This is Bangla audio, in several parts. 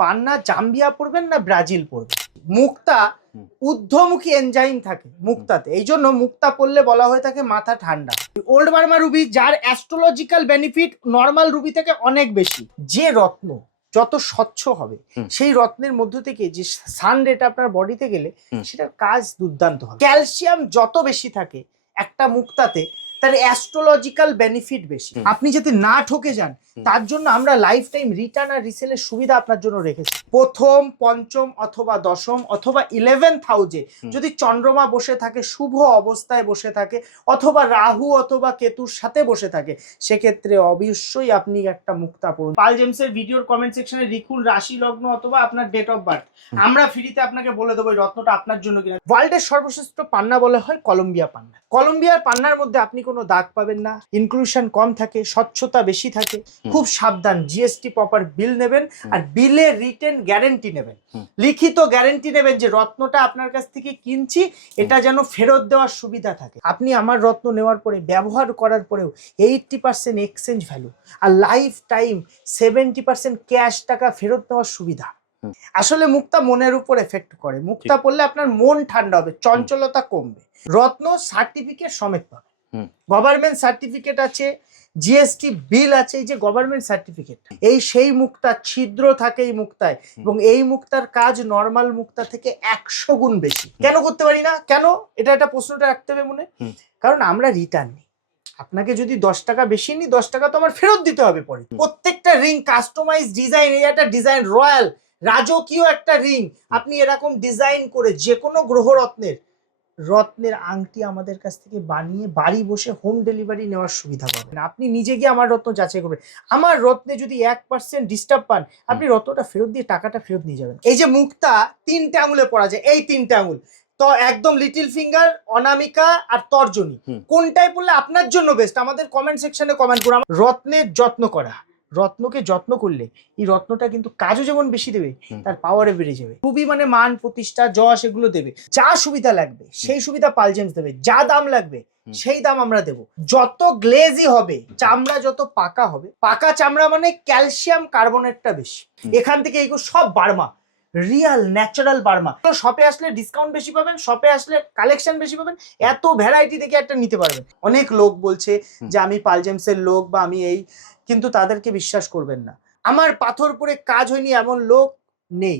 পান্না জাম্বিয়া পড়বেন না ব্রাজিল পড়বেন। মুক্তা ঊর্ধ্বমুখী এনজাইম থাকে মুক্তাতে, এই জন্য মুক্তা পড়লে বলা হয়ে থাকে মাথা ঠান্ডা। ওল্ড বার্মা রুবি, যার অ্যাস্ট্রোলজিক্যাল বেনিফিট নর্মাল রুবি থেকে অনেক বেশি। যে রত্ন যত স্বচ্ছ হবে সেই রত্নের মধ্য থেকে যে সান রেটা আপনার বডিতে গেলে সেটার কাজ দুর্দান্ত হবে। ক্যালসিয়াম যত বেশি থাকে একটা মুক্তাতে তার অ্যাস্ট্রোলজিক্যাল বেনিফিট বেশি। আপনি যাতে না ঠকে যান তার জন্য আমরা লাইফ টাইম রিটার্ন আর রিসেলের সুবিধা আপনার জন্য রেখেছি। প্রথম, পঞ্চম অথবা দশম অথবা 11th হাউসে যদি চন্দ্রমা বসে থাকে, শুভ অবস্থায় বসে থাকে, অথবা রাহু অথবা কেতুর সাথে বসে থাকে, সেক্ষেত্রে অবশ্যই আপনি একটা মুক্তা পড়ুন। পাল জেমসের ভিডিওর কমেন্ট সেকশনে লিখুন রাশি, লগ্ন অথবা আপনার ডেট অফ বার্থ। আমরা ফ্রিতে আপনাকে বলে দেবো এই রত্নটা আপনার জন্য কিনা। ওয়ার্ল্ডের সর্বশ্রেষ্ঠ পান্না বলা হয় কলম্বিয়া পান্না। কলম্বিয়ার পান্নার মধ্যে আপনি কোনো দাগ পাবেন না, ইনক্লুশন কম থাকে, স্বচ্ছতা বেশি থাকে। খুব সাবধান, জিএসটি প্রপার বিল নেবেন আর বিলে রিটেন গ্যারেন্টি নেবেন, লিখিত গ্যারেন্টি নেবেন যে রত্নটা আপনার কাছ থেকে কিনছি, এটা যেন ফেরত দেওয়ার সুবিধা থাকে। আপনি আমার রত্ন নেওয়ার পরে ব্যবহার করার পরেও 80% এক্সচেঞ্জ ভ্যালু আর লাইফ টাইম 70% ক্যাশ টাকা ফেরত দেওয়ার সুবিধা। আসলে মুক্তা মনের উপর এফেক্ট করে। মুক্তা পড়লে আপনার মন ঠান্ডা হবে, চঞ্চলতা কমবে। রত্ন সার্টিফিকেট সমেত পাবে, গভর্নমেন্ট সার্টিফিকেট আছে, জিএসটি বিল আছে। এই যে গভর্নমেন্ট সার্টিফিকেট, এই সেই মুক্তা, ছিদ্র থাকে এই মুক্তায়, এবং এই মুক্তার কাজ নর্মাল মুক্তা থেকে 100 গুণ বেশি। কেন করতে পারি না? কেন? এটা প্রশ্নটা রাখতে হবে মনে। কারণ আমরা রিটার্ন নিই। আপনাকে যদি 10 টাকা বেশি নিই, 10 টাকা তো আমার ফেরত দিতে হবে পরে। প্রত্যেকটা রিং কাস্টমাইজ ডিজাইন, এই একটা ডিজাইন রয়্যাল রাজকীয় একটা রিং আপনি এরকম ডিজাইন করে যে কোনো রত্নের আংটি আমাদের কাছ থেকে বানিয়ে বাড়ি বসে হোম ডেলিভারি নেওয়ার সুবিধা পাবেন। আপনি নিজে গিয়ে আমার রত্ন যাচাই করবেন। আমার রত্নে যদি 1% ডিস্টার্ব পান, আপনি রত্নটা ফেরত দিয়ে টাকাটা ফেরত নিয়ে যাবেন। এই যে মুক্তা 3টে আঙুলে পরা যায়, এই 3টে আঙুল তো একদম লিটল ফিঙ্গার, অনামিকা আর তর্জনী, কোনটায় পড়লে আপনার জন্য বেস্ট আমাদের কমেন্ট সেকশনে কমেন্ট করুন। রত্নের যত্ন করা, রত্নকে যত্ন করলে এই রত্নটা কিন্তু কাজও যেমন বেশি দেবে, তার পাওয়ারে বেড়ে যাবে। খুবই মানে মান, প্রতিষ্ঠা, যশ এগুলো দেবে। যা সুবিধা লাগবে সেই সুবিধা পাল জেমস দেবে, যা দাম লাগবে সেই দাম আমরা দেব। যত গ্লেজি হবে, চামড়া যত পাকা হবে, পাকা চামড়া মানে ক্যালসিয়াম কার্বনেটটা বেশি। এখান থেকে এইগুলো সব বার্মা, রিয়াল ন্যাচারাল বার্মা। শপে আসলে ডিসকাউন্ট বেশি পাবেন, শপে আসলে কালেকশন বেশি পাবেন, এত ভ্যারাইটি দেখে একটা নিতে পারবেন। অনেক লোক বলছে যে আমি পাল জেমসের লোক বা আমি এই, কিন্তু তাদেরকে বিশ্বাস করবেন না। আমার পাথর পরে কাজ হয়নি এমন লোক নেই,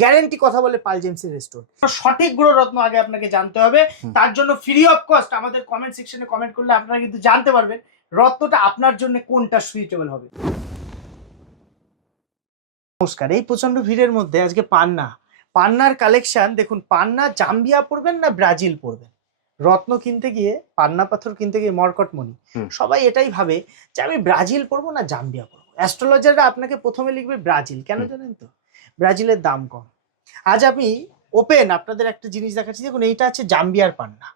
গ্যারেন্টি কথা বলে পাল জেমসের রেস্টোরেন্ট। সঠিক গ্রহ রত্ন আগে আপনাকে জানতে হবে, তার জন্য ফ্রি অফ কস্ট আমাদের কমেন্ট সেকশনে কমেন্ট করলে আপনারা কিন্তু জানতে পারবেন রত্নটা আপনার জন্য কোনটা সুইটেবল হবে। নমস্কার, এই প্রচন্ড ভিড়ের মধ্যে আজকে পান্নার কালেকশন দেখুন। পান্না জাম্বিয়া পড়বেন না ব্রাজিল পড়বেন। রত্ন কিনতে গিয়ে, পান্না পাথর কিনতে গিয়ে মরকটমণি সবাই এটাই ভাবে যে আমি ব্রাজিল পড়বো না জাম্বিয়া পড়বো। অ্যাস্ট্রোলজাররা আপনাকে প্রথমে লিখবে ব্রাজিল। কেন জানেন তো? ব্রাজিলের দাম কম। আজ আমি ওপেন আপনাদের একটা জিনিস দেখাচ্ছি। দেখুন, এইটা আছে জাম্বিয়ার পান্না।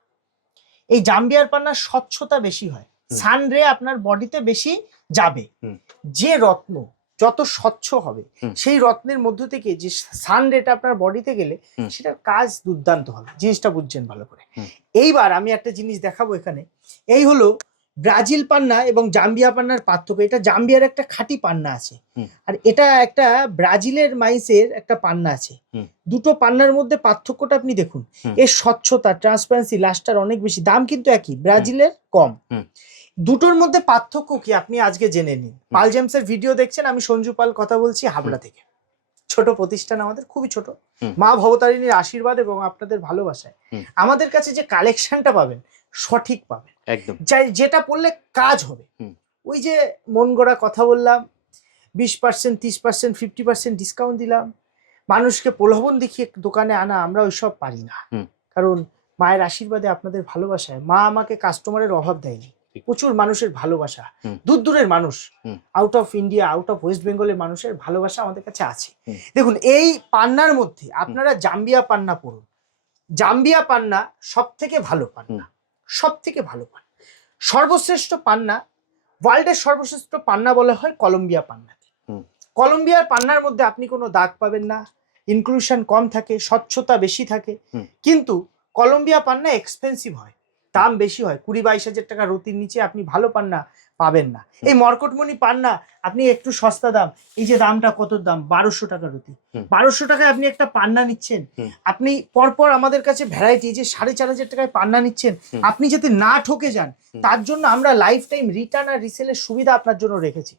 এই জাম্বিয়ার পান্নার স্বচ্ছতা বেশি হয়, সান রে আপনার বডিতে বেশি যাবে। যে রত্ন যত স্বচ্ছ হবে সেই রত্নের মধ্য থেকে যে সান রেটা আপনার বডিতে গেলে সেটার কাজ দুর্দান্ত হবে। জিনিসটা বুঝছেন ভালো করে। এইবার আমি একটা জিনিস দেখাবো এখানে। এই হলো ব্রাজিল পান্না এবং জাম্বিয়া পান্নার পার্থক্য। এটা জাম্বিয়ার একটা খাঁটি পান্না আছে, আর এটা একটা ব্রাজিলের মাইসের একটা পান্না আছে। দুটো পান্নার মধ্যে পার্থক্যটা আপনি দেখুন। এর স্বচ্ছতা, ট্রান্সপারেন্সি, লাস্টার অনেক বেশি। দাম কিন্তু একই, ব্রাজিলের কম। দুটোর মধ্যে পার্থক্য কি আপনি আজকে জেনে নিন। পাল জেমসের ভিডিও দেখছেন, আমি সঞ্জু পাল কথা বলছি হাবড়া থেকে। ছোট প্রতিষ্ঠান আমাদের, খুবই ছোট। মা ভবতারিণীর আশীর্বাদ এবং আপনাদের ভালোবাসায় আমাদের কাছে যে কালেকশনটা পাবেন সঠিক পাবেন, একদম যেটা পড়লে কাজ হবে। ওই যে মন গড়া কথা বললাম, 20%, 30%, 50% ডিসকাউন্ট দিলাম, মানুষকে প্রলোভন দেখিয়ে দোকানে আনা, আমরা ওইসব পারি না। কারণ মায়ের আশীর্বাদে, আপনাদের ভালোবাসায় মা আমাকে কাস্টমারের অভাব দেয়নি। প্রচুর মানুষের ভালোবাসা, দূর দূরের মানুষ, out of India, out of West বেঙ্গলের মানুষের ভালোবাসা আমাদের কাছে আছে। দেখুন, এই পান্নার মধ্যে আপনারা জাম্বিয়া পান্না পড়ুন। জাম্বিয়া পান্না সব থেকে ভালো পান্না, সব থেকে ভালো পান্না, সর্বশ্রেষ্ঠ পান্না। ওয়ার্ল্ডের সর্বশ্রেষ্ঠ পান্না বলা হয় কলম্বিয়া পান্নাকে। কলম্বিয়ার পান্নার মধ্যে আপনি কোনো দাগ পাবেন না, ইনক্লুশন কম থাকে, স্বচ্ছতা বেশি থাকে। কিন্তু কলম্বিয়া পান্না এক্সপেন্সিভ হয়, দাম বেশি হয়, 20-22 হাজার টাকা রতির নিচে আপনি ভালো পান্না পাবেন না। এই মরকটমণি পান্না আপনি একটু সস্তা দাম, এই যে দামটা কত দাম, 1200 টাকা রতি। 1200 টাকায় আপনি একটা পান্না নিচ্ছেন। আপনি পরপর আমাদের কাছে ভ্যারাইটি যে 4500 টাকায় পান্না নিচ্ছেন, আপনি যাতে না ঠকে যান তার জন্য আমরা লাইফ টাইম রিটার্ন আর রিসেলের সুবিধা আপনার জন্য রেখেছি।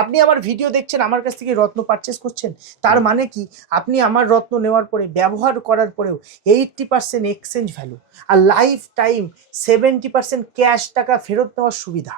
আপনি আমার ভিডিও দেখছেন, আমার কাছ থেকে রত্ন পারচেস করছেন, তার মানে কি আপনি আমার রত্ন নেওয়ার পরে ব্যবহার করার পরেও 80% এক্সচেঞ্জ ভ্যালু আর লাইফ টাইম 70% ক্যাশ টাকা ফেরত নেওয়ার সুবিধা।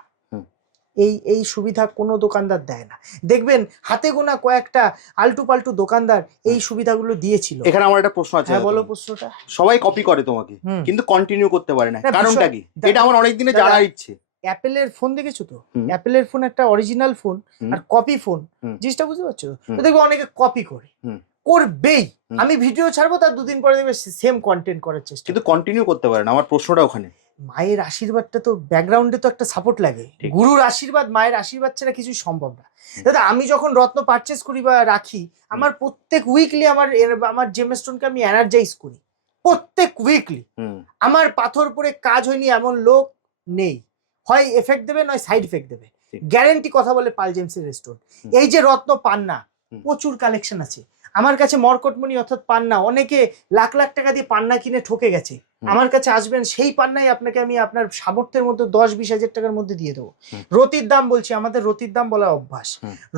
এই সুবিধা কোনো দোকানদার দেয় না। দেখবেন হাতে গোনা কয়েকটা আলটু পাল্টু দোকানদার এই সুবিধাগুলো দিয়েছিল। এখানে আমার একটা প্রশ্ন আছে। হ্যাঁ বলো প্রশ্নটা। সবাই কপি করে তোমাকে কিন্তু কন্টিনিউ করতে পারে না, কারণটা কি? এটা আমার অনেক দিনে জানার ইচ্ছে। অ্যাপেলের ফোন দেখেছো তো? অ্যাপেলের ফোন একটা অরিজিনাল ফোন আর কপি ফোন, জিনিসটা বুঝতে পারছো তো? দেখবে অনেকে কপি করবেই। আমি ভিডিও ছাড়বো তার 2 দিন পরে দেখবে সেম কন্টেন্ট করার চেষ্টা, কিন্তু কন্টিনিউ করতে পারে না। আমার প্রশ্নটা ওখানে। মায়ের আশীর্বাদটা তো ব্যাকগ্রাউন্ডে তো একটা সাপোর্ট লাগে, গুরুর আশীর্বাদ, মায়ের আশীর্বাদ ছাড়া কিছুই সম্ভব না। দাদা আমি যখন রত্ন পারচেস করি বা রাখি, আমার প্রত্যেক উইকলি আমার জেমস্টোনকে আমি এনার্জাইজ করি প্রত্যেক উইকলি। আমার পাথর পরে কাজ হয়নি এমন লোক নেই, হয় এফেক্ট দেবে নয় সাইড এফেক্ট দেবে, গ্যারেন্টি কথা বলে পাল জেমসের স্টোন। এই যে রত্ন পান্না প্রচুর কালেকশন আছে আমার কাছে, মরকটমণি অর্থাৎ পান্না, অনেকে লাখ লাখ টাকা দিয়ে পান্না কিনে ঠকে গেছে। আমার কাছে আসবেন, সেই পান্নাই আপনাকে আমি আপনার সামর্থ্যের মধ্যে 10-20 হাজার টাকার মধ্যে দিয়ে দেবো। রতির দাম বলছি, আমাদের রতির দাম বলা অভ্যাস।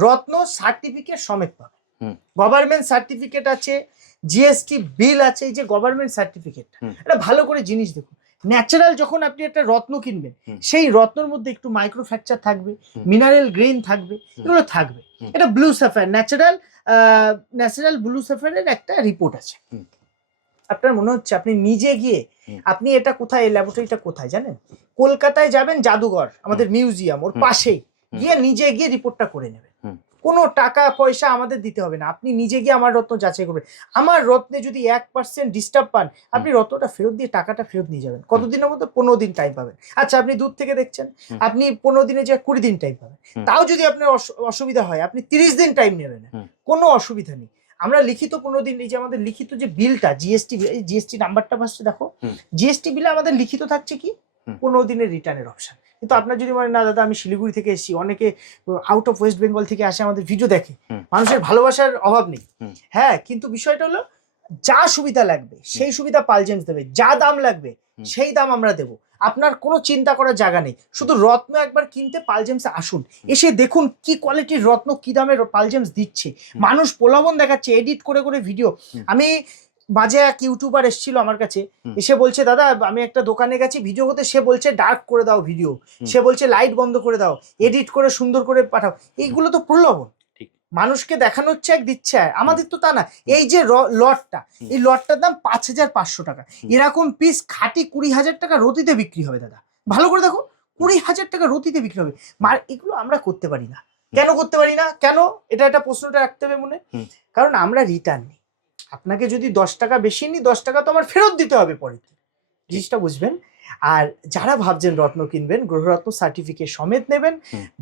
রত্ন সার্টিফিকেট সমেত পাবে, গভর্নমেন্ট সার্টিফিকেট আছে, জিএসটি বিল আছে। এই যে গভর্নমেন্ট সার্টিফিকেটটা, এটা ভালো করে জিনিস দেখুন। ন্যাচারাল যখন আপনি একটা রত্ন কিনবেন, সেই রত্নর মধ্যে একটু মাইক্রোফ্র্যাকচার থাকবে, মিনারেল গ্রেন থাকবে, এগুলো থাকবে। এটা ব্লু সাফায়ার, ন্যাচারাল ব্লু সাফায়ারের একটা রিপোর্ট আছে। আপনার মনে হচ্ছে আপনি নিজে গিয়ে, আপনি এটা কোথায়, ল্যাবরেটরিটা কোথায় জানেন? কলকাতায় যাবেন, জাদুঘর আমাদের মিউজিয়াম ওর পাশেই, গিয়ে নিজে গিয়ে রিপোর্টটা করে নেবেন। কোনো টাকা পয়সা আমাদের দিতে হবে না, আপনি নিজে গিয়ে আমার রত্ন যাচাই করবেন। আমার রত্নে যদি 1% ডিস্টার্ব পান, আপনি রত্নটা ফেরত দিয়ে টাকাটা ফেরত নিয়ে যাবেন। কতদিনের মধ্যে? 15 দিন টাইম পাবেন। আচ্ছা আপনি দূর থেকে দেখছেন, আপনি 15 দিনে যে 20 দিন টাইম পাবেন। তাও যদি আপনার অসুবিধা হয়, আপনি 30 দিন টাইম নেবেন, কোনো অসুবিধা নেই। আমরা লিখিত 15 দিন, এই যে আমাদের লিখিত যে বিলটা, জিএসটি নাম্বারটা পাচ্ছে দেখো, জিএসটি বিলে আমাদের লিখিত থাকছে কি 15 দিনের রিটার্নের অপশন। কিন্তু আপনার যদি মনে না দাদা আমি শিলিগুড়ি থেকে এসেছি, অনেকে আউট অফ ওয়েস্ট বেঙ্গল থেকে আসে আমাদের ভিডিও দেখে, মানুষের ভালোবাসার অভাব নেই। হ্যাঁ, কিন্তু বিষয়টা হলো যা সুবিধা লাগবে সেই সুবিধা পাল জেমস দেবে, যা দাম লাগবে সেই দাম আমরা দেবো। আপনার কোনো চিন্তা করার জায়গা নেই, শুধু রত্ন একবার কিনতে পাল জেমসে আসুন, এসে দেখুন কি কোয়ালিটির রত্ন, কি দামে পাল জেমস দিচ্ছে। মানুষ প্রলোভন দেখাচ্ছে এডিট করে করে ভিডিও। আমি মাঝে এক ইউটিউবার এসেছিল আমার কাছে, এসে বলছে দাদা আমি একটা দোকানে গেছি ভিডিও করতে, সে বলছে ডার্ক করে দাও ভিডিও, সে বলছে লাইট বন্ধ করে দাও, এডিট করে সুন্দর করে পাঠাও। এইগুলো তো প্রলোভন, মানুষকে দেখানো হচ্ছে এক, দিচ্ছে আর। আমাদের তো তা না। এই যে লটটা, এই লটটার দাম 5500 টাকা, এরকম পিস খাঁটি 20,000 টাকা রতিতে বিক্রি হবে দাদা। ভালো করে দেখো, 20,000 টাকা রতিতে বিক্রি হবে। এগুলো আমরা করতে পারি না। কেন করতে পারি না? কেন? এটা প্রশ্নটা রাখতে হবে মনে। কারণ আমরা রিটার্ন নিই। আপনাকে যদি 10 টাকা বেশি নিই, 10 টাকা তো আমার ফেরত দিতে হবে পরে, জিনিসটা বুঝবেন। আর যারা ভাবছেন রত্ন কিনবেন, গ্রহরত্ন সার্টিফিকেট সমেত নেবেন,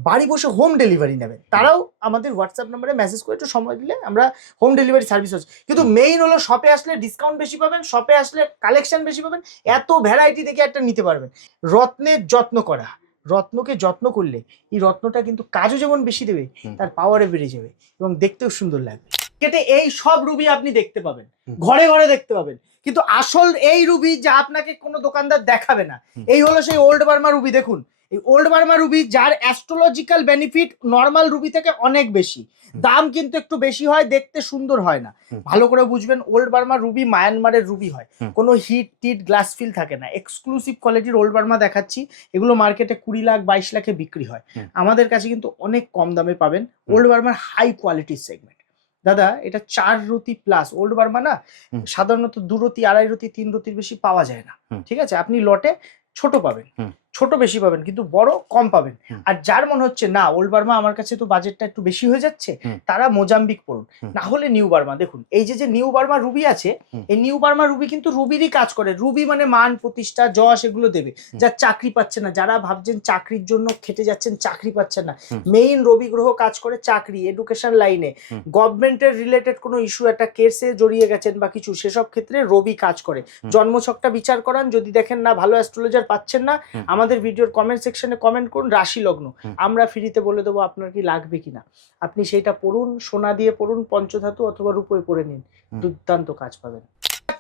বাড়ি বসে হোম ডেলিভারি নেবেন, তারাও আমাদের হোয়াটসঅ্যাপ নম্বরে মেসেজ করে একটু সময় দিলে আমরা হোম ডেলিভারি সার্ভিস হচ্ছে। কিন্তু মেইন হলো শপে আসলে ডিসকাউন্ট বেশি পাবেন, শপে আসলে কালেকশন বেশি পাবেন, এত ভ্যারাইটি দেখে একটা নিতে পারবেন। রত্নের যত্ন করা, রত্নকে যত্ন করলে এই রত্নটা কিন্তু কাজও যেমন বেশি দেবে, তার পাওয়ারে বেড়ে যাবে এবং দেখতেও সুন্দর লাগবে। কেটে এই সব রুবি আপনি দেখতে পাবেন, ঘরে ঘরে দেখতে পাবেন, কিন্তু আসল এই রুবি যা আপনাকে কোনো দোকানদার দেখাবে না, এই হলো সেই ওল্ড বার্মা রুবি। দেখুন এই ওল্ড বার্মা রুবি, যার অ্যাস্ট্রোলজিক্যাল বেনিফিট নর্মাল রুবি থেকে অনেক বেশি, দাম কিন্তু একটু বেশি হয়, দেখতে সুন্দর হয় না। ভালো করে বুঝবেন, ওল্ড বার্মা রুবি মায়ানমারের রুবি হয়, কোনো হিট টিট গ্লাস ফিল থাকে না, এক্সক্লুসিভ কোয়ালিটির ওল্ড বার্মা দেখাচ্ছি। এগুলো মার্কেটে 20 লাখ 22 লাখে বিক্রি হয়, আমাদের কাছে কিন্তু অনেক কম দামে পাবেন। ওল্ড বার্মার হাই কোয়ালিটির সেগমেন্ট দাদা, এটা 4 রতি প্লাস ওল্ড বার্মা না, সাধারণত 2 রতি 2.5 রতি 3 রতির বেশি পাওয়া যায় না। ঠিক আছে, আপনি লটে ছোট পাবেন, ছোট বেশি পাবেন কিন্তু বড় কম পাবেন। আর যার মনে হচ্ছে না ওল্ড বার্মা আমার কাছে তো বাজেটটা একটু বেশি হয়ে যাচ্ছে, তারা মোজাম্বিক পড়ুন, না হলে নিউ বার্মা। দেখুন এই যে নিউ বার্মা রুবি আছে, এই নিউ বার্মা রুবি কিন্তু রুবিরই কাজ করে। রুবি মানে মান, প্রতিষ্ঠা, যশ এগুলো দেবে। যার চাকরি পাচ্ছে না, যারা ভাবছেন চাকরির জন্য খেটে যাচ্ছেন চাকরি পাচ্ছেন না, মেইন রবি গ্রহ কাজ করে চাকরি, এডুকেশন লাইনে, গভর্নমেন্টের রিলেটেড কোনো ইস্যু, একটা কেসে জড়িয়ে গেছেন বা কিছু, সেসব ক্ষেত্রে রবি কাজ করে। জন্মছকটা বিচার করান, যদি দেখেন না ভালো অ্যাস্ট্রোলজার পাচ্ছেন না, আমাদের ভিডিওর কমেন্ট সেকশনে কমেন্ট করুন রাশি লগ্ন, আমরা ফ্রিতে বলে দেবো আপনার কি লাগবে কিনা। আপনি সেইটা পড়ুন, সোনা দিয়ে পড়ুন, পঞ্চধাতু অথবা রূপোয় পড়ে নিন, দুর্দান্ত কাজ পাবেন।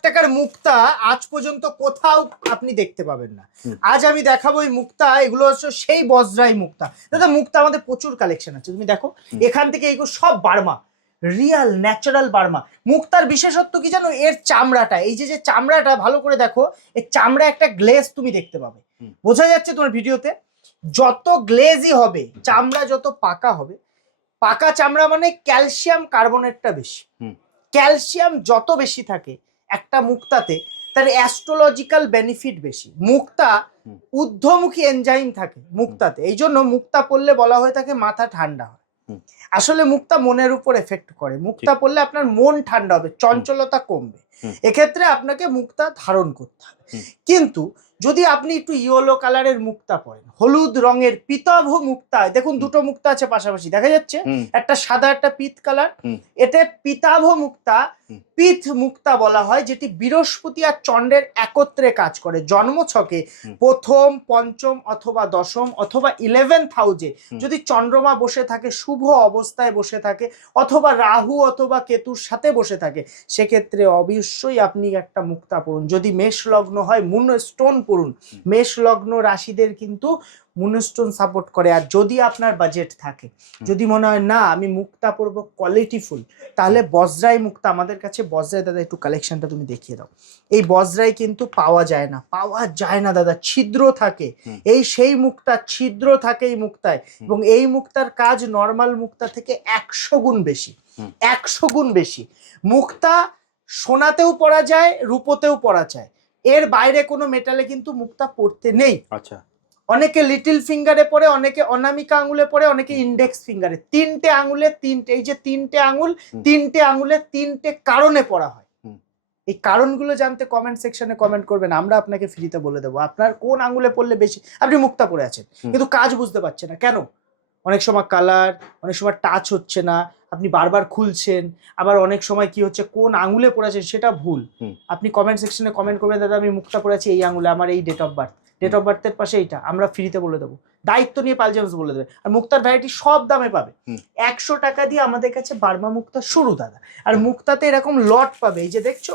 টাকার মুক্তা আজ পর্যন্ত কোথাও আপনি দেখতে পাবেন না। আজ আমি দেখাবো এই মুক্তা, এগুলো হচ্ছে সেই বজ্রাই মুক্তা। দাদা মুক্তা আমাদের প্রচুর কালেকশন আছে, তুমি দেখো এখান থেকে এইগুলো সব বার্মা, রিয়াল ন্যাচারাল বার্মা। মুক্তার বিশেষত্ব কি জানো? এর চামড়াটা, এই যে চামড়াটা ভালো করে দেখো, এর চামড়া একটা গ্লেজ তুমি দেখতে পাবে, বোঝা যাচ্ছে তোমার ভিডিওতে। যত গ্লেজই হবে চামড়া, যত পাকা হবে, পাকা চামড়া মানে ক্যালসিয়াম কার্বনেটটা বেশি। ক্যালসিয়াম যত বেশি থাকে একটা মুক্তাতে, তার অ্যাস্ট্রোলজিক্যাল বেনিফিট বেশি। মুক্তা ঊর্ধ্বমুখী এনজাইম থাকে মুক্তাতে, এই জন্য মুক্তা পড়লে বলা হয়ে থাকে মাথা ঠান্ডা হয়। আসলে মুক্তা মনের উপর এফেক্ট করে। মুক্তা পড়লে আপনার মন ঠান্ডা হবে, চঞ্চলতা কমবে। এক্ষেত্রে আপনাকে মুক্তা ধারণ করতে হবে। কিন্তু যদি আপনি একটু ইয়েলো কালারের মুক্তা পরেন, হলুদ রঙের পিতভ মুক্তা, দেখুন দুটো মুক্তা আছে পাশাপাশি, দেখা যাচ্ছে একটা সাদা একটা পিত কালার, এতে পিতাভ মুক্তা, পিথ মুক্তা বলা হয়, যেটি বৃহস্পতি আর চন্দ্রের একত্রে কাজ করে। জন্মছকে প্রথম, পঞ্চম অথবা দশম অথবা 11th হাউসে যদি চন্দ্রমা বসে থাকে, শুভ অবস্থায় বসে থাকে, অথবা রাহু অথবা কেতুর সাথে বসে থাকে, সেক্ষেত্রে অবশ্যই আপনি একটা মুক্তা পড়ুন। যদি মেষ লগ্ন হয় মুন স্টোন পড়ুন। মেষ লগ্ন রাশিদের কিন্তু মুনস্টোন সাপোর্ট করে। আর যদি আপনার বাজেট থাকে, যদি মনে হয় না আমি মুক্তা পরবো কোয়ালিটিফুল, তাহলে বজ্রাই মুক্তা আমাদের কাছে। বজ্রাই দাদা একটু কালেকশনটা তুমি দেখিয়ে দাও। এই বজ্রাই কিন্তু পাওয়া যায় না দাদা, ছিদ্র থাকে। এই সেই মুক্তা, ছিদ্র থাকে এই মুক্তায়, এবং এই মুক্তার কাজ নর্মাল মুক্তা থেকে 100 গুণ বেশি, 100 গুণ বেশি। মুক্তা সোনাতেও পরা যায়, রূপোতেও পরা যায়, এর বাইরে কোনো মেটালে কিন্তু মুক্তা পড়তে নেই। আচ্ছা, অনেকে লিটল ফিঙ্গারে পড়ে, অনেকে অনামিকা আঙুলে পড়ে, অনেকে ইন্ডেক্স ফিঙ্গারে। তিনটে আঙুলে তিনটে, এই যে তিনটে আঙুল, তিনটে আঙুলে তিনটে কারণে পড়া হয়। এই কারণগুলো জানতে কমেন্ট সেকশনে কমেন্ট করবেন, আমরা আপনাকে ফ্রিতে বলে দেবো আপনার কোন আঙুলে পড়লে বেশি। আপনি মুক্তা পড়ে আছেন কিন্তু কাজ বুঝতে পারছেন না কেন? অনেক সময় কালার, অনেক সময় টাচ হচ্ছে না, আপনি বারবার খুলছেন, আবার অনেক সময় কি হচ্ছে কোন আঙুলে পড়েছেন সেটা ভুল। আপনি কমেন্ট সেকশনে কমেন্ট করবেন, দাদা আমি মুক্তা পড়েছি এই আঙুলে, আমার এই ডেট অফ বার্থের পাশে এইটা, আমরা ফ্রিতে বলে দেবো, দায়িত্ব নিয়ে পালজেমস বলে দেবে। আর মুক্তার ভ্যারাইটি সব দামে পাবে। 100 টাকা দিয়ে আমাদের কাছে বার্মা মুক্তা শুরু দাদা। আর মুক্তাতে এরকম লট পাবে, এই যে দেখছো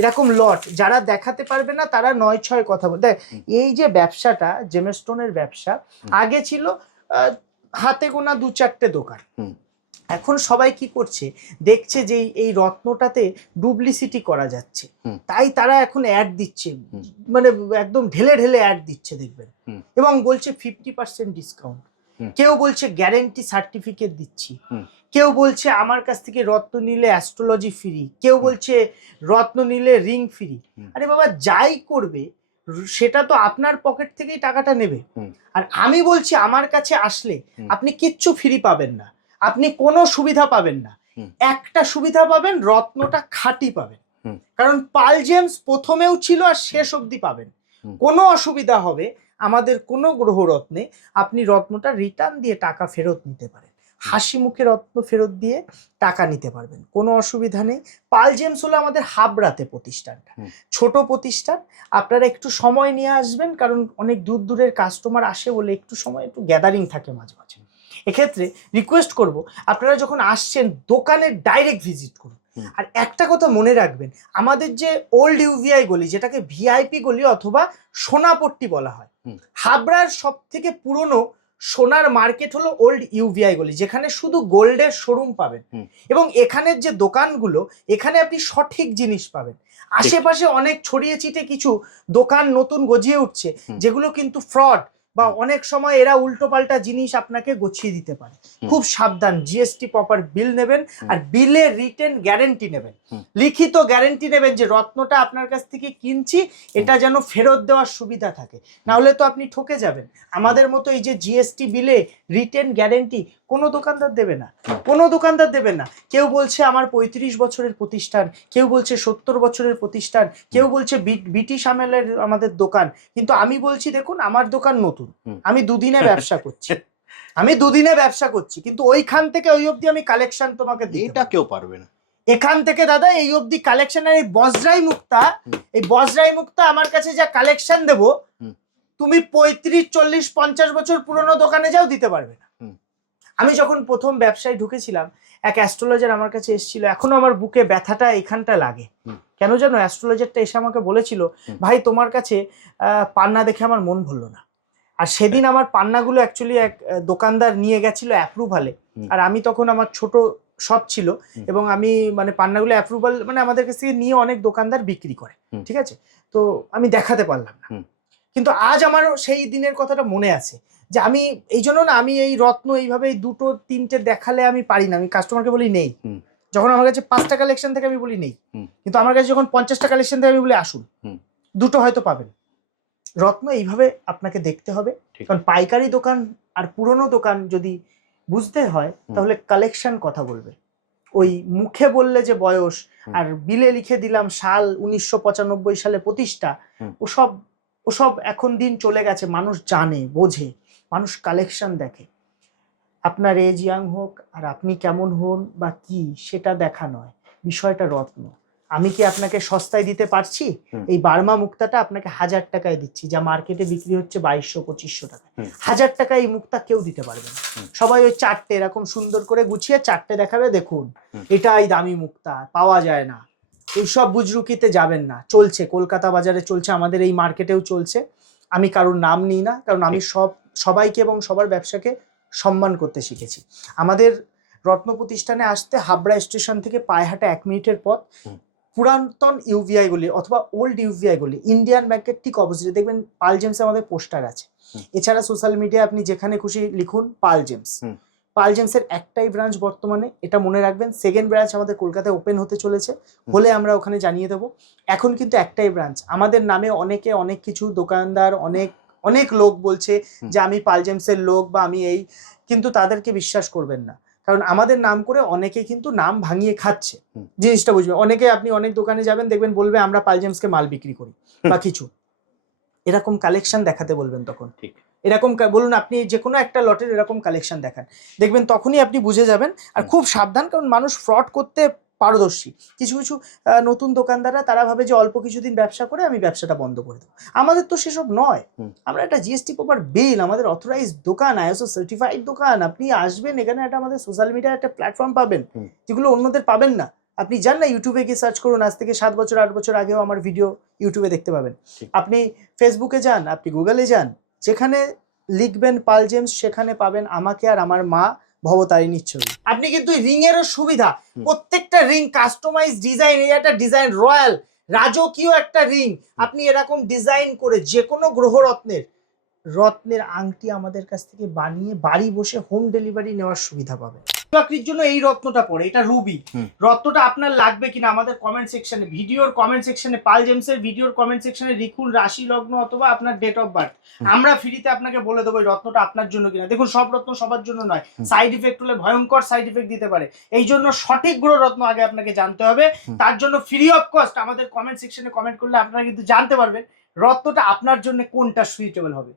এরকম লট, যারা দেখাতে পারবে না তারা 9-6 কথা বলে দেখ। এই যে ব্যবসাটা, জেমস্টোনের ব্যবসা, আগে ছিল হাতে গোনা 2-4টে দোকান। এখন সবাই কি করছে, দেখছে যে এই রত্নটাতে ডুপ্লিসিটি করা যাচ্ছে, তাই তারা এখন অ্যাড দিচ্ছে, মানে একদম ঢেলে ঢেলে অ্যাড দিচ্ছে দেখবেন, এবং বলছে 50% ডিসকাউন্ট, কেউ বলছে গ্যারেন্টি সার্টিফিকেট দিচ্ছি, কেউ বলছে আমার কাছ থেকে রত্ন নিলে অ্যাস্ট্রোলজি ফ্রি, কেউ বলছে রত্ন নিলে রিং ফ্রি। আরে বাবা, যাই করবে সেটা তো আপনার পকেট থেকেই টাকাটা নেবে। আর আমি বলছি আমার কাছে আসলে আপনি কিচ্ছু ফ্রি পাবেন না, আপনি কোনো সুবিধা পাবেন না। একটা সুবিধা পাবেন, রত্নটা খাঁটি পাবেন, কারণ পালজেমস প্রথমেও ছিল আর শেষ অবধি পাবেন। কোনো অসুবিধা হবে আমাদের কোনো গ্রহ রত্নে, আপনি রত্নটা রিটার্ন দিয়ে টাকা ফেরত নিতে পারেন, হাসি মুখে রত্ন ফেরত দিয়ে টাকা নিতে পারবেন, কোনো অসুবিধা নেই। পালজেমস হলো আমাদের হাবড়াতে প্রতিষ্ঠানটা, ছোট প্রতিষ্ঠান। আপনারা একটু সময় নিয়ে আসবেন, কারণ অনেক দূর দূরের কাস্টমার আসে বলে একটু সময়, একটু গ্যাদারিং থাকে মাঝে মাঝে। এক্ষেত্রে রিকোয়েস্ট করব, আপনারা যখন আসছেন দোকানে ডাইরেক্ট ভিজিট করুন। আর একটা কথা মনে রাখবেন, আমাদের যে ওল্ড ইউভিআই গলি, যেটাকে ভিআইপি গলি অথবা সোনাপট্টি বলা হয়, হাবড়ার সব থেকে পুরনো সোনার মার্কেট হলো ওল্ড ইউভিআই গলি, যেখানে শুধু গোল্ডের শোরুম পাবেন, এবং এখানের যে দোকানগুলো, এখানে আপনি সঠিক জিনিস পাবেন। আশেপাশে অনেক ছড়িয়ে ছিটে কিছু দোকান নতুন গজিয়ে উঠছে, যেগুলো কিন্তু ফ্রড বা অনেক সময় এরা উল্টোপাল্টা জিনিস আপনাকে গছিয়ে দিতে পারে। খুব সাবধান, জিএসটি প্রপার বিল নেবেন আর বিলে রিটেন গ্যারেন্টি নেবেন, লিখিত গ্যারেন্টি নেবেন যে রত্নটা আপনার কাছ থেকে কিনছি, এটা যেন ফেরত দেওয়ার সুবিধা থাকে, না হলে তো আপনি ঠকে যাবেন। আমাদের মতো এই যে জিএসটি বিলে রিটেন গ্যারেন্টি কোনো দোকানদার দেবে না, কোনো দোকানদার দেবে না। কেউ বলছে আমার 35 বছরের প্রতিষ্ঠান, কেউ বলছে 70 বছরের প্রতিষ্ঠান, কেউ বলছে ব্রিটিশ আমলের আমাদের দোকান, কিন্তু আমি বলছি দেখুন আমার দোকান নতুন, আমি দুদিনে ব্যবসা করছি, আমি দুদিনে ব্যবসা করছি, কিন্তু ওইখান থেকে ওই অবধি আমি কালেকশন তোমাকে দিই, এটা কেউ পারবে না। এখান থেকে দাদা এই অবধি কালেকশনের এই বজরাই মুক্তা, এই বজরাই মুক্তা আমার কাছে যা কালেকশন দেবো তুমি 35, 40, 50 বছর পুরনো দোকানে যাও দিতে পারবে না। আমি যখন প্রথম ব্যবসায় ঢুকেছিলাম এক অ্যাস্ট্রোলজার আমার কাছে এসেছিল, এখনো আমার বুকে ব্যথাটা এখানটা লাগে। কেন জানো? অ্যাস্ট্রোলজারটা এসে আমাকে বলেছিল ভাই তোমার কাছে পান্না দেখে আমার মন ভরলো না। আর সেদিন আমার পান্নাগুলো অ্যাকচুয়ালি এক দোকানদার নিয়ে গেছিল অ্যাপ্রুভালে, আর আমি তখন আমার ছোট শপ ছিল এবং আমি মানে পান্নাগুলো অ্যাপ্রুভাল মানে আমাদের কাছ থেকে নিয়ে অনেক দোকানদার বিক্রি করে, ঠিক আছে, তো আমি দেখাতে পারলাম না। কিন্তু আজ আমার সেই দিনের কথাটা মনে আছে যে আমি এই জন্য না, আমি এই রত্ন এইভাবে 2টো 3টে দেখালে আমি পারি না, আমি কাস্টমারকে বলি নেই। যখন আমার কাছে 5টা কালেকশন থেকে আমি বলি নেই, কিন্তু আমার কাছে যখন 50টা কালেকশন থেকে আমি বলি আসুন, 2টো হয়তো পাবেন। রত্ন এইভাবে আপনাকে দেখতে হবে, কারণ পাইকারি দোকান আর পুরনো দোকান যদি বুঝতে হয় তাহলে কালেকশন কথা বলবে। ওই মুখে বললে যে বয়স আর বিলে লিখে দিলাম সাল 1995 সালে প্রতিষ্ঠা, ওসব এখন দিন চলে গেছে। মানুষ জানে, বোঝে, মানুষ কালেকশন দেখে। আপনার এজ ইয়াং হোক আর আপনি কেমন হন বা কি সেটা দেখা নয়, বিষয়টা রত্ন। আমি কি আপনাকে সস্তায় দিতে পারছি? এই বার্মা মুক্তাটা আপনাকে 1000 টাকায় দিচ্ছি, যা মার্কেটে বিক্রি হচ্ছে 2200-2500 টাকায়। 1000 টাকায় এই মুক্তা কেউ দিতে পারবে না। সবাই ওই 4টে এরকম সুন্দর করে গুছিয়ে 4টে দেখাবে, দেখুন এটাই দামি মুক্তা, পাওয়া যায় না। এইসব বুজরুকিতে যাবেন না। চলছে, কলকাতা বাজারে চলছে, আমাদের এই মার্কেটেও চলছে। আমি কারোর নাম নিই না, কারণ আমি সবাইকে এবং সবার ব্যবসাকে সম্মান করতে শিখেছি। আমাদের রত্ন প্রতিষ্ঠানে আসতে হাবড়া স্টেশন থেকে পায়ে হাঁটা 1 মিনিটের পথ। পুরাতন ইউভিআই গুলি অথবা ওল্ড ইউভিআই গুলি ইন্ডিয়ান ব্যাংকের ঠিক অপোজিটে দেখবেন পাল জেমস আমাদের পোস্টার আছে। এছাড়া সোশ্যাল মিডিয়া আপনি যেখানে খুশি লিখুন পাল জেমস। পাল জেমসের একটাই ব্রাঞ্চ বর্তমানে, এটা মনে রাখবেন। সেকেন্ড ব্রাঞ্চ আমাদের কলকাতায় ওপেন হতে চলেছে, হলে আমরা ওখানে জানিয়ে দেবো। এখন কিন্তু একটাই ব্রাঞ্চ। আমাদের নামে অনেকে অনেক কিছু দোকানদার অনেক লোক বলছে যে আমি পাল জেমসের লোক বা আমি এই, কিন্তু তাদেরকে বিশ্বাস করবেন না, কারণ আমাদের নাম করে অনেকে কিন্তু নাম ভাঙিয়ে খাচ্ছে। জিনিসটা বুঝবে। অনেকে, আপনি অনেক দোকানে যাবেন দেখবেন বলবে আমরা পাল জেমসকে মাল বিক্রি করি বা কিছু এরকম কালেকশন দেখাতে বলবেন। তখন এরকম বলুন আপনি যে কোনো একটা লটের এরকম কালেকশন দেখান, দেখবেন তখনই আপনি বুঝে যাবেন। আর খুব সাবধান, কারণ মানুষ ফ্রড করতে পারদর্শী। কিছু কিছু নতুন দোকানদাররা তারা ভাবে যে অল্প কিছুদিন ব্যবসা করে আমি ব্যবসাটা বন্ধ করে দেবো। আমাদের তো সেসব নয়। আমরা একটা জিএসটি প্রপার বিল, আমাদের অথরাইজ দোকান, আইএসও সার্টিফাইড দোকান। আপনি আসবেন এখানে, একটা আমাদের সোশ্যাল মিডিয়ার একটা প্ল্যাটফর্ম পাবেন যেগুলো অন্যদের পাবেন না। আপনি যান না ইউটিউবে গিয়ে সার্চ করুন, আজ থেকে 7 বছর 8 বছর আগেও আমার ভিডিও ইউটিউবে দেখতে পাবেন। আপনি ফেসবুকে যান, আপনি গুগলে যান, যেখানে লিখবেন পাল জেমস সেখানে পাবেন আমাকে আর আমার মা ভবতারিণীর ছবি। আপনি কিন্তু রিং এরও সুবিধা, প্রত্যেকটা রিং কাস্টমাইজ ডিজাইন, এই একটা ডিজাইন রয়্যাল রাজকীয় একটা রিং আপনি এরকম ডিজাইন করে যে কোনো গ্রহ রত্নের আংটি আমাদের কাছ থেকে বানিয়ে বাড়ি বসে হোম ডেলিভারি নেওয়ার সুবিধা পাবেন। চাকরির জন্য এই রত্নটা পড়ে, এটা রুবি। রত্নটা আপনার লাগবে কিনা আমাদের কমেন্ট সেকশনে, ভিডিওর কমেন্ট সেকশনে, পাল জেমসের ভিডিওর কমেন্ট সেকশনে লিখুন রাশি লগ্ন অথবা আপনার ডেট অফ বার্থ। আমরা ফ্রিতে আপনাকে বলে দেবো এই রত্নটা আপনার জন্য কিনা। দেখুন সব রত্ন সবার জন্য নয়, সাইড ইফেক্ট হলে ভয়ঙ্কর সাইড ইফেক্ট দিতে পারে। এই জন্য সঠিক গ্রহ রত্ন আগে আপনাকে জানতে হবে। তার জন্য ফ্রি অফ কস্ট আমাদের কমেন্ট সেকশনে কমেন্ট করলে আপনারা কিন্তু জানতে পারবেন রত্নটা আপনার জন্য কোনটা সুইটেবল হবে।